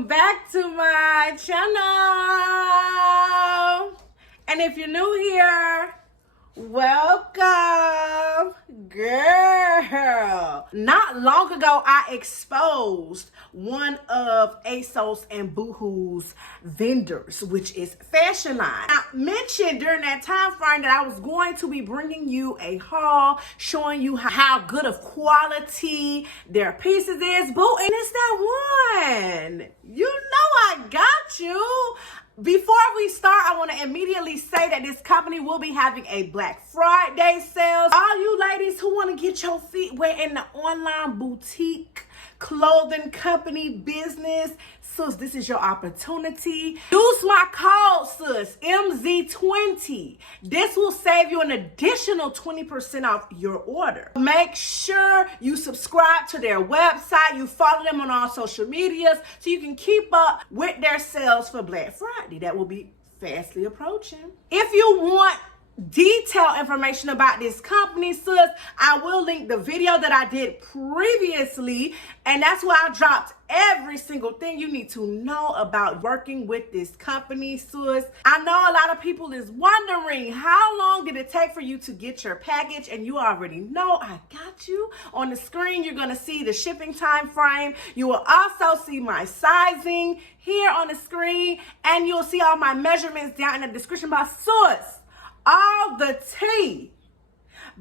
welcome back to my channel. And if you're new here, welcome, girl. Not long ago, I exposed one of ASOS and Boohoo's vendors, which is FASHIONLINE. I mentioned during that time frame that I was going to be bringing you a haul, showing you how good of quality their pieces is. Boo, and it's that one. You know I got you. Before we start, I want to immediately say that this company will be having a Black Friday sale. All you ladies who want to get your feet wet in the online boutique clothing company business, sis, this is your opportunity. Use my code, sis, MZ20. This will save you an additional 20% off your order. Make sure you subscribe to their website, you follow them on all social medias so you can keep up with their sales for Black Friday. That will be fastly approaching. If you want detailed information about this company, sis, I will link the video that I did previously, and that's where I dropped every single thing you need to know about working with this company, sis. I know a lot of people is wondering how long did it take for you to get your package, and you already know I got you. On the screen, you're gonna see the shipping time frame. You will also see my sizing here on the screen, and you'll see all my measurements down in the description box, sis. All the tea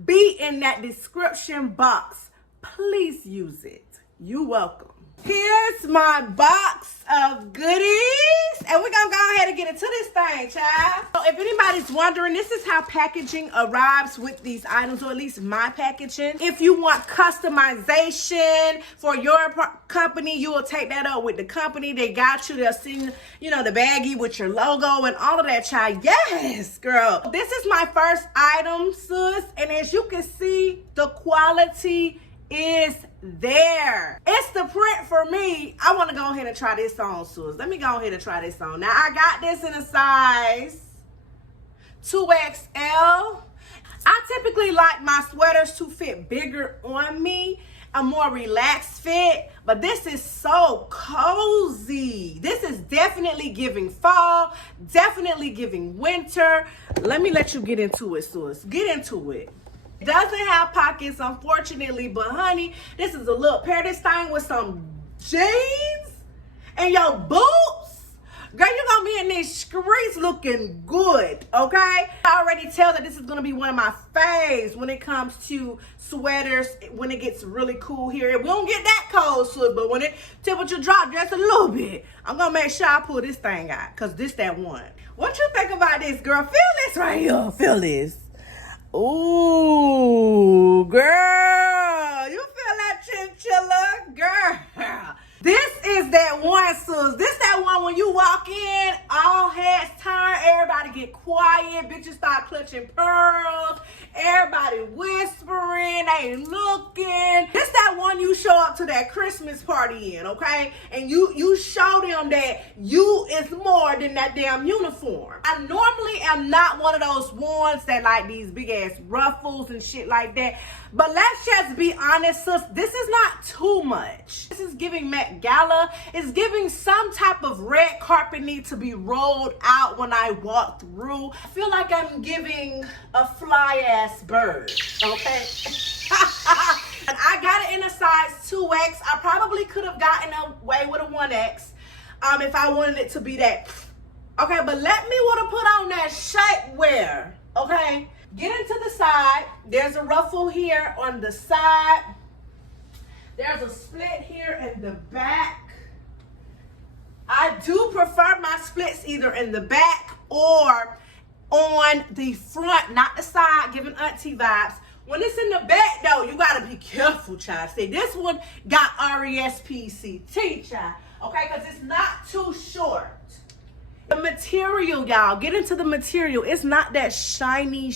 be in that description box. Please use it. You're welcome. Here's my box of goodies, and we're gonna go ahead and get into this thing, child. So if anybody's wondering, this is how packaging arrives with these items, or at least my packaging. If you want customization for your company, you will take that up with the company. They got you. They'll send, you know, the baggie with your logo and all of that, child. Yes, girl. This is my first item, sis, and as you can see, the quality is there. It's the print for me. I want to go ahead and try this on, sis. Let me go ahead and try this on. Now, I got this in a size 2XL. I typically like my sweaters to fit bigger on me, a more relaxed fit, but this is so cozy. This is definitely giving fall, definitely giving winter. Let me let you get into it, sis. Get into it. It doesn't have pockets, unfortunately, but honey, this is a little pair this thing with some jeans and your boots. Girl, you're gonna be in these streets looking good, okay? I already tell that this is gonna be one of my faves when it comes to sweaters, when it gets really cool here. We don't get that cold, sis, but when it temperature drop just a little bit, I'm gonna make sure I pull this thing out, cause this that one. What you think about this, girl? Feel this right here, feel this. Ooh, girl, you feel that chinchilla, girl? This is that one, sis. This that one when you walk in, all heads turn, everybody get quiet, bitches start clutching pearls, everybody whispering, they looking. This that one you show up to that Christmas party in, okay? And you show them that you is more than that damn uniform. I normally am not one of those ones that like these big ass ruffles and shit like that. But let's just be honest, sis, this is not too much. This is giving Met Gala. It's giving some type of red carpet need to be rolled out when I walk through. I feel like I'm giving a fly ass bird, okay? And I got it in a size 2X. I probably could have gotten away with a 1X if I wanted it to be that. Okay, but let me want to put on that shapewear, okay? Get into the side. There's a ruffle here on the side. There's a split here in the back. I do prefer my splits either in the back or on the front, not the side, giving auntie vibes. When it's in the back, though, you got to be careful, child. See, this one got RESPCT, child, okay, because it's not too short. The material, y'all, get into the material. It's not that shiny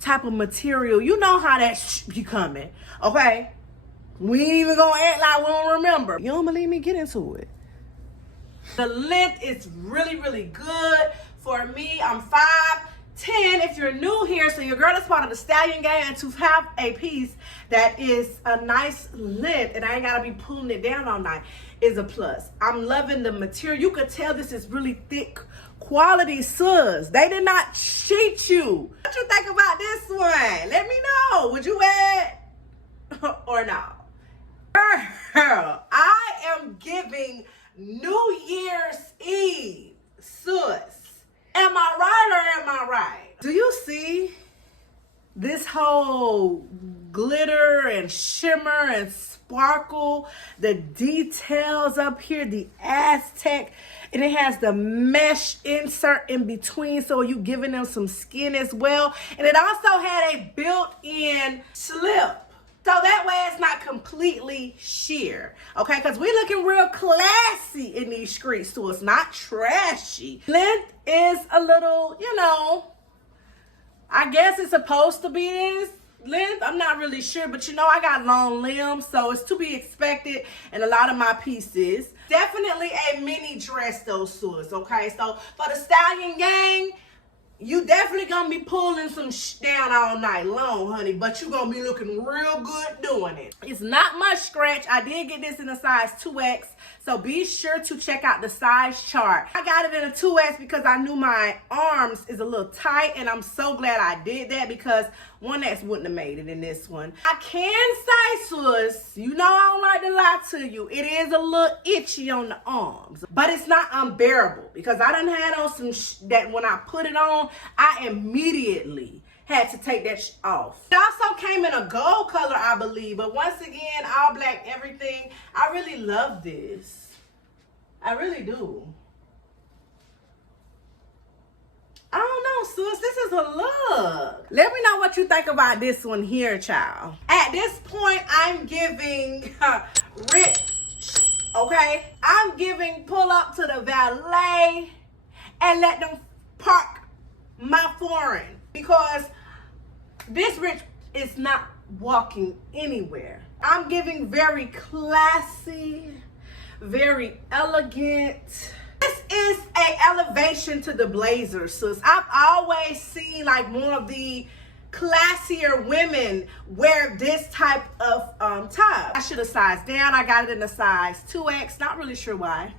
type of material. You know how that be coming, okay? We ain't even gonna act like we don't remember. You don't believe me? Get into it. The length is really, really good for me. I'm 10 if you're new here, so your girl is part of the stallion gang, and to have a piece that is a nice length and I ain't gotta be pulling it down all night is a plus. I'm loving the material. You could tell this is really thick quality, sus. They did not cheat you. What you think about this one? Let me know. Would you wear it or not? Girl, I am giving New Year's Eve, sus. Am I right or am I right? Do you see this whole glitter and shimmer and sparkle, the details up here, the Aztec, and it has the mesh insert in between, so you giving them some skin as well. And it also had a built-in slip, so that way it's not completely sheer, okay? Because we're looking real classy in these streets, so it's not trashy. Length is a little, you know, I guess it's supposed to be this length. I'm not really sure, but you know, I got long limbs, so it's to be expected in a lot of my pieces. Definitely a mini dress though, sis, okay? So for the stallion gang, you definitely gonna be pulling some down all night long, honey, but you gonna be looking real good doing it. It's not much stretch. I did get this in a size 2X, so be sure to check out the size chart. I got it in a 2X because I knew my arms is a little tight, and I'm so glad I did that because 1X wouldn't have made it in this one. I can say, sis, you know I don't like to lie to you. It is a little itchy on the arms, but it's not unbearable because I done had on some that when I put it on, I immediately had to take that off. It also came in a gold color, I believe, but once again, all black, everything. I really love this. I really do. I don't know, sis. This is a look. Let me know what you think about this one here, child. At this point, I'm giving rich, okay? I'm giving pull up to the valet and let them park my foreign, because this rich is not walking anywhere. I'm giving very classy, very elegant. This is a elevation to the blazer, sis. I've always seen like more of the classier women wear this type of top. I should have sized down. I got it in a size 2X. Not really sure why,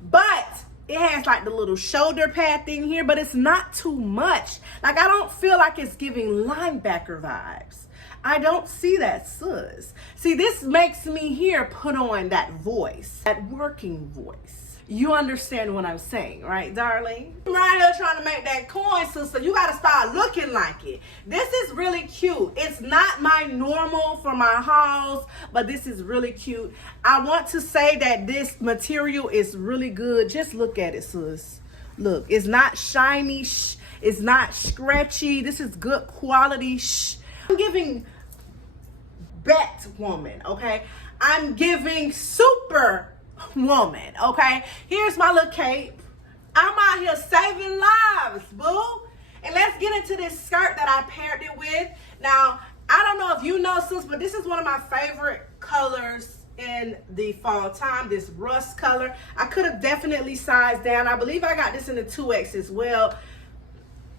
but it has like the little shoulder pad thing here, but it's not too much. Like, I don't feel like it's giving linebacker vibes. I don't see that, sis. See, this makes me here put on that voice, that working voice. You understand what I'm saying, right, darling? I'm right here trying to make that coin, sister. You got to start looking like it. This is really cute. It's not my normal for my hauls, but this is really cute. I want to say that this material is really good. Just look at it, sis. Look, it's not shiny. It's not scratchy. This is good quality. I'm giving Batwoman, okay? I'm giving super woman, okay? Here's my little cape. I'm out here saving lives, boo. And let's get into this skirt that I paired it with. Now, I don't know if you know, sis, but this is one of my favorite colors in the fall time, this rust color. I could have definitely sized down. I believe I got this in the 2X as well.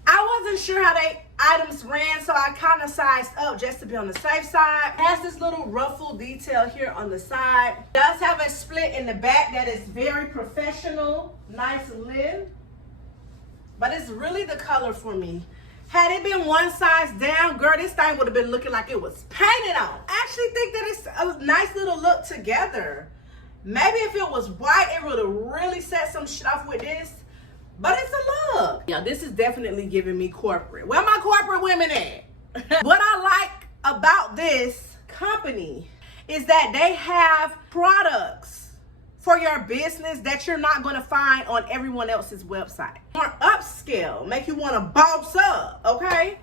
I wasn't sure how they items ran, so I kind of sized up just to be on the safe side. It has this little ruffle detail here on the side. It does have a split in the back that is very professional, nice linen, but it's really the color for me. Had it been one size down, girl, this thing would have been looking like it was painted on. I actually think that it's a nice little look together. Maybe if it was white, it would have really set some shit off with this. But it's a look. Yeah, this is definitely giving me corporate. Where my corporate women at? What I like about this company is that they have products for your business that you're not going to find on everyone else's website. More upscale, make you want to boss up, okay?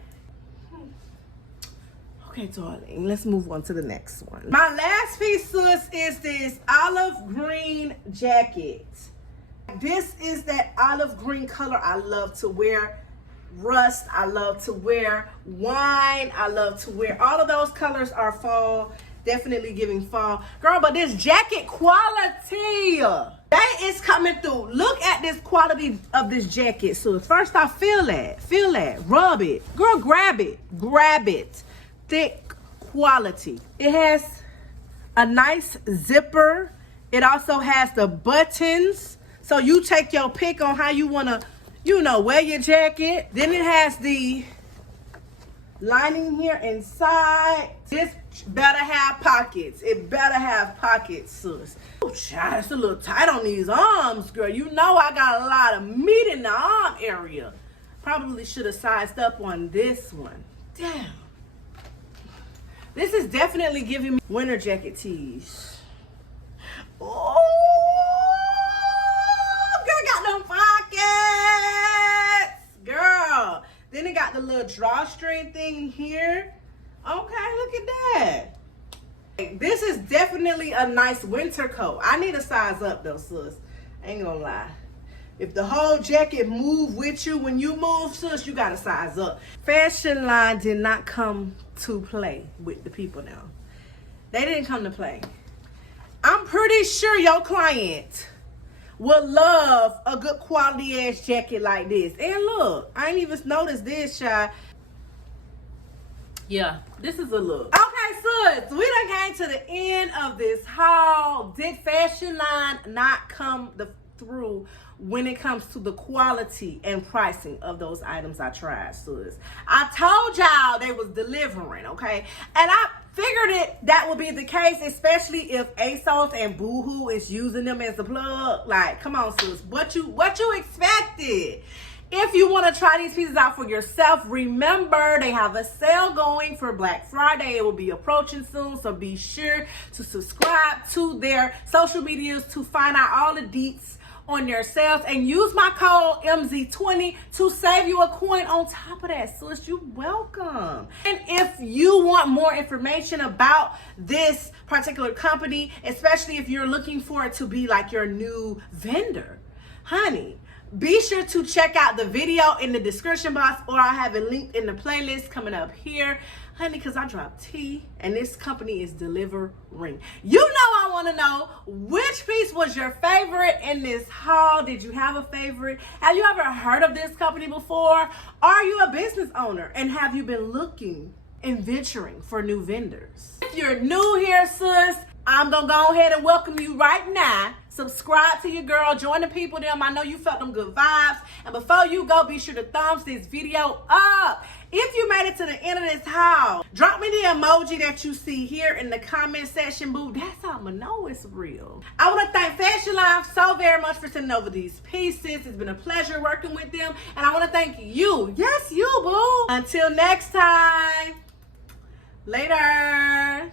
Okay, darling, let's move on to the next one. My last piece, sis, is this olive green jacket. This is that olive green color I love to wear. Rust, I love to wear. Wine, I love to wear. All of those colors are fall. Definitely giving fall. Girl, but this jacket quality. That is coming through. Look at this quality of this jacket. So first off, feel that, rub it. Girl, grab it. Thick quality. It has a nice zipper. It also has the buttons. So you take your pick on how you wanna, wear your jacket. Then it has the lining here inside. This better have pockets. It better have pockets, sis. Oh, child, it's a little tight on these arms, girl. You know I got a lot of meat in the arm area. Probably should have sized up on this one. Damn. This is definitely giving me winter jacket tees. Oh, girl, got them pockets. Girl. Then it got the little drawstring thing here. Okay, look at that. This is definitely a nice winter coat. I need a size up though, sis. Ain't gonna lie. If the whole jacket move with you when you move, sis, you gotta size up. Fashion Line did not come to play with the people now. They didn't come to play. I'm pretty sure your client will love a good quality ass jacket like this. And look, I ain't even noticed this, child. Yeah, this is a look. Okay, sis, we done came to the end of this haul. Did Fashion Line not come through when it comes to the quality and pricing of those items I tried, sis? I told y'all they was delivering, okay? And I figured that would be the case, especially if ASOS and Boohoo is using them as a plug. Like, come on, sis, what you expected? If you want to try these pieces out for yourself, remember they have a sale going for Black Friday. It will be approaching soon, so be sure to subscribe to their social medias to find out all the deets on their sales, and use my code MZ20 to save you a coin on top of that, sis. You're welcome. And if you want more information about this particular company, especially if you're looking for it to be like your new vendor, honey, be sure to check out the video in the description box, or I have it linked in the playlist coming up here, honey, because I dropped tea and this company is delivering. You know I want to know which piece was your favorite in this haul. Did you have a favorite? Have you ever heard of this company before? Are you a business owner and have you been looking and venturing for new vendors? If you're new here, sis, I'm gonna go ahead and welcome you right now. Subscribe to your girl, join the people them. I know you felt them good vibes. And before you go, be sure to thumbs this video up. If you made it to the end of this haul, drop me the emoji that you see here in the comment section, boo. That's how I'm gonna know it's real. I want to thank Fashion Line so very much for sending over these pieces. It's been a pleasure working with them. And I want to thank you. Yes, you, boo. Until next time. Later.